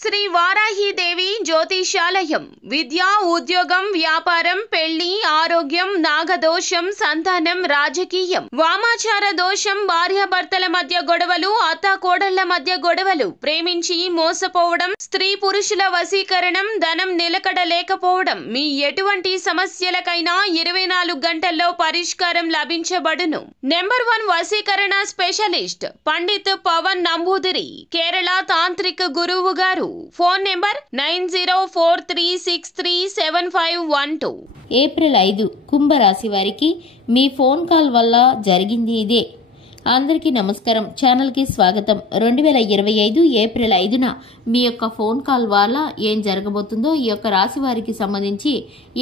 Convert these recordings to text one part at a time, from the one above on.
శ్రీ వారాహిదేవి జ్యోతిషాలయం విద్య ఉద్యోగం వ్యాపారం పెళ్లి ఆరోగ్యం నాగదోషం సంతానం రాజకీయం వామాచార దోషం భార్యాభర్తల మధ్య గొడవలు అత్తాకోడళ్ల మధ్య గొడవలు ప్రేమించి మోసపోవడం స్త్రీ పురుషుల వశీకరణం ధనం నిలకడ లేకపోవడం మీ ఎటువంటి సమస్యలకైనా 24 గంటల్లో పరిష్కారం లభించబడును. నెంబర్ 1 వశీకరణ స్పెషలిస్ట్ పండిత్ పవన్ నంబూదిరి కేరళ తాంత్రిక గురువు గారు. Phone number 9043637512. ఏప్రిల్ 5 కుంభరాశి వారికి మీ ఫోన్ కాల్ వల్ల జరిగింది ఇదే. అందరికీ నమస్కారం, ఛానల్కి స్వాగతం. 2025 ఏప్రిల్ 5న మీ యొక్క ఫోన్ కాల్ వల్ల ఏం జరగబోతుందో, ఈ యొక్క రాశి వారికి సంబంధించి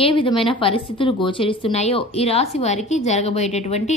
ఏ విధమైన పరిస్థితులు గోచరిస్తున్నాయో, ఈ రాశి వారికి జరగబోయేటటువంటి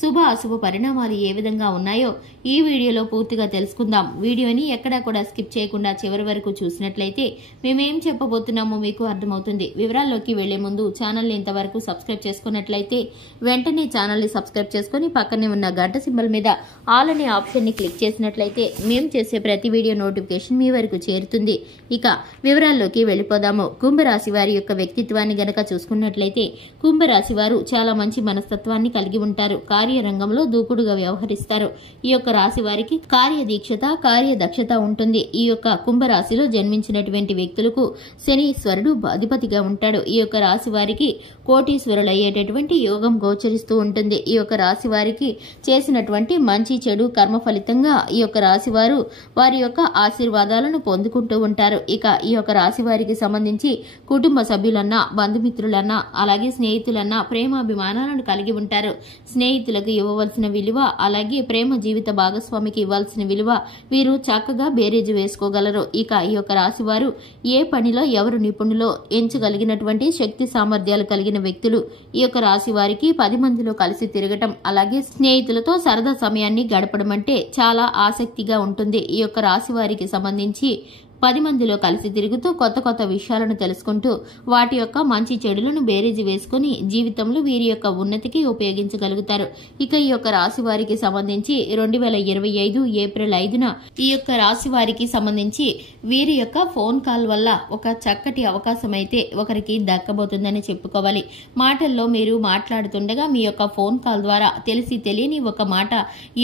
శుభ అశుభ పరిణామాలు ఏ విధంగా ఉన్నాయో ఈ వీడియోలో పూర్తిగా తెలుసుకుందాం. వీడియోని ఎక్కడా కూడా స్కిప్ చేయకుండా చివరి వరకు చూసినట్లయితే మేమేం చెప్పబోతున్నామో మీకు అర్థమవుతుంది. వివరాల్లోకి వెళ్లే ముందు ఛానల్ని ఇంతవరకు సబ్స్క్రైబ్ చేసుకున్నట్లయితే వెంటనే ఛానల్ని సబ్స్క్రైబ్ చేసుకుని పక్కనే ఉన్న గంట సింబల్ మీద ఆల్ అనే ఆప్షన్ ని క్లిక్ చేసినట్లయితే మేము చేసే ప్రతి వీడియో నోటిఫికేషన్ మీ వరకు చేరుతుంది. ఇక వివరాల్లోకి వెళ్ళిపోదాము. కుంభరాశి వారి యొక్క వ్యక్తిత్వాన్ని గనక చూసుకున్నట్లయితే కుంభరాశి వారు చాలా మంచి మనస్తత్వాన్ని కలిగి ఉంటారు. కార్యరంగంలో దూకుడుగా వ్యవహరిస్తారు. ఈ యొక్క రాశి వారికి కార్యదీక్షత కార్యదక్షత ఉంటుంది. ఈ యొక్క కుంభరాశిలో జన్మించినటువంటి వ్యక్తులకు శనీశ్వరుడు అధిపతిగా ఉంటాడు. ఈ యొక్క రాశి వారికి కోటీశ్వరులు అయ్యేటటువంటి యోగం గోచరిస్తూ ఉంటుంది. ఈ యొక్క రాశి వారికి చేసినటువంటి మంచి చెడు కర్మ ఫలితంగా ఈ యొక్క రాశి వారు వారి యొక్క ఆశీర్వాదాలను పొందుకుంటూ ఉంటారు. ఇక ఈ యొక్క రాశి వారికి సంబంధించి కుటుంబ సభ్యులన్నా బంధుమిత్రులన్నా అలాగే స్నేహితులన్నా ప్రేమాభిమానాలను కలిగి ఉంటారు. స్నేహితులకు ఇవ్వవలసిన విలువ అలాగే ప్రేమ జీవిత భాగస్వామికి ఇవ్వాల్సిన విలువ వీరు చక్కగా బేరీజు వేసుకోగలరు. ఇక ఈ యొక్క రాశి వారు ఏ పనిలో ఎవరు నిపుణులో ఎంచగలిగినటువంటి శక్తి సామర్థ్యాలు కలిగిన వ్యక్తులు. ఈ యొక్క రాశి వారికి 10 మందిలో కలిసి తిరగటం అలాగే స్నేహితులతో సరదా సమయాన్ని గడపడం అంటే చాలా ఆసక్తిగా ఉంటుంది. ఈ యొక్క రాశి వారికి సంబంధించి 10 మందిలో కలిసి తిరుగుతూ కొత్త కొత్త విషయాలను తెలుసుకుంటూ వాటి యొక్క మంచి చెడులను బేరీజు వేసుకుని జీవితంలో వీరి యొక్క ఉన్నతికి ఉపయోగించగలుగుతారు. ఇక ఈ యొక్క రాశి వారికి సంబంధించి 2025 ఏప్రిల్ 5న ఈ యొక్క రాశి వారికి సంబంధించి వీరి యొక్క ఫోన్ కాల్ వల్ల ఒక చక్కటి అవకాశం అయితే ఒకరికి దక్కబోతుందని చెప్పుకోవాలి. మాటల్లో మీరు మాట్లాడుతుండగా మీ యొక్క ఫోన్ కాల్ ద్వారా తెలిసి తెలియని ఒక మాట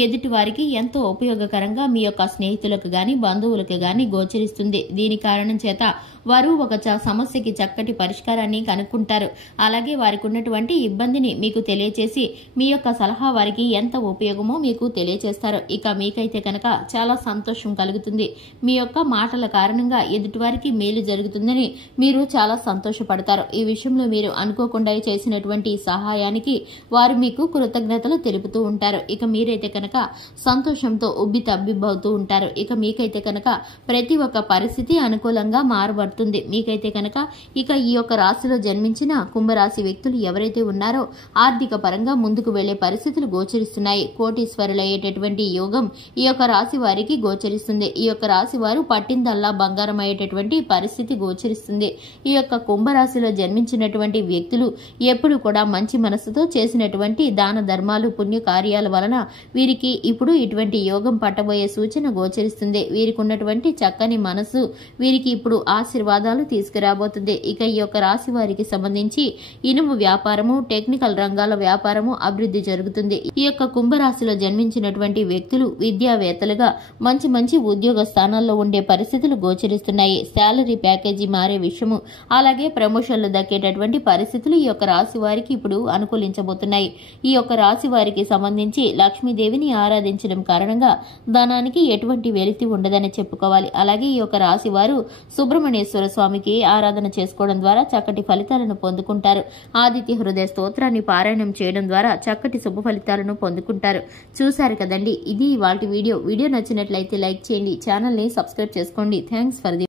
ఎదుటి వారికి ఎంతో ఉపయోగకరంగా మీ యొక్క స్నేహితులకు గాని బంధువులకు గాని గోచరిస్తుంది. దీని కారణం చేత వారు ఒక సమస్యకి చక్కటి పరిష్కారాన్ని కనుక్కుంటారు. అలాగే వారికి ఉన్నటువంటి ఇబ్బందిని మీకు తెలియచేసి మీ యొక్క సలహా వారికి ఎంత ఉపయోగమో మీకు తెలియచేస్తారు. ఇక మీకైతే కనుక చాలా సంతోషం కలుగుతుంది. మీ యొక్క మాటల కారణంగా ఎదుటివారికి మేలు జరుగుతుందని మీరు చాలా సంతోషపడతారు. ఈ విషయంలో మీరు అనుకోకుండా చేసినటువంటి సహాయానికి వారు మీకు కృతజ్ఞతలు తెలుపుతూ ఉంటారు. ఇక మీరైతే కనుక సంతోషంతో ఉబ్బి తబ్బిబ్బవుతూ ఉంటారు. ఇక మీకైతే కనుక ప్రతి ఒక్క పరిస్థితి అనుకూలంగా మారబడుతుంది. మీకైతే కనుక ఇక ఈ యొక్క రాశిలో జన్మించిన కుంభరాశి వ్యక్తులు ఎవరైతే ఉన్నారో ఆర్థిక పరంగా ముందుకు వెళ్లే పరిస్థితులు గోచరిస్తున్నాయి. కోటీశ్వరులయ్యేటటువంటి యోగం ఈ యొక్క రాశి వారికి గోచరిస్తుంది. ఈ యొక్క రాశి వారు పట్టిందల్లా బంగారం అయ్యేటటువంటి పరిస్థితి గోచరిస్తుంది. ఈ యొక్క కుంభరాశిలో జన్మించినటువంటి వ్యక్తులు ఎప్పుడు కూడా మంచి మనసుతో చేసినటువంటి దాన ధర్మాలు పుణ్య కార్యాల వలన వీరికి ఇప్పుడు ఇటువంటి యోగం పట్టబోయే సూచన గోచరిస్తుంది. వీరికి ఉన్నటువంటి చక్కని మనసు వీరికి ఇప్పుడు ఆశీర్వాదాలు తీసుకురాబోతుంది. ఇక ఈ యొక్క రాశి వారికి సంబంధించి ఇనుము వ్యాపారము టెక్నికల్ రంగాల వ్యాపారము అభివృద్ధి జరుగుతుంది. ఈ యొక్క కుంభరాశిలో జన్మించినటువంటి వ్యక్తులు విద్యావేత్తలుగా మంచి మంచి ఉద్యోగ స్థానాల్లో ఉండే పరిస్థితులు గోచరిస్తున్నాయి. శాలరీ ప్యాకేజీ మారే విషయము అలాగే ప్రమోషన్లు దక్కేటటువంటి పరిస్థితులు ఈ యొక్క రాశి వారికి ఇప్పుడు అనుకూలించబోతున్నాయి. ఈ యొక్క రాశి వారికి సంబంధించి లక్ష్మీదేవిని ఆరాధించడం కారణంగా ధనానికి ఎటువంటి వెలితి ఉండదని చెప్పుకోవాలి. అలాగే ఈ యొక్క రాశి వారు సుబ్రహ్మణ్యేశ్వర స్వామికి ఆరాధన చేసుకోవడం ద్వారా చక్కటి ఫలితాలను పొందుకుంటారు. ఆదిత్య హృదయ స్తోత్రాన్ని పారాయణం చేయడం ద్వారా చక్కటి శుభ ఫలితాలను పొందుకుంటారు. చూశారు కదండి, ఇది ఇవాల్టి వీడియో. వీడియో నచ్చినట్లయితే లైక్ చేయండి, ఛానల్ని సబ్స్క్రైబ్ చేసుకోండి. Thanks for the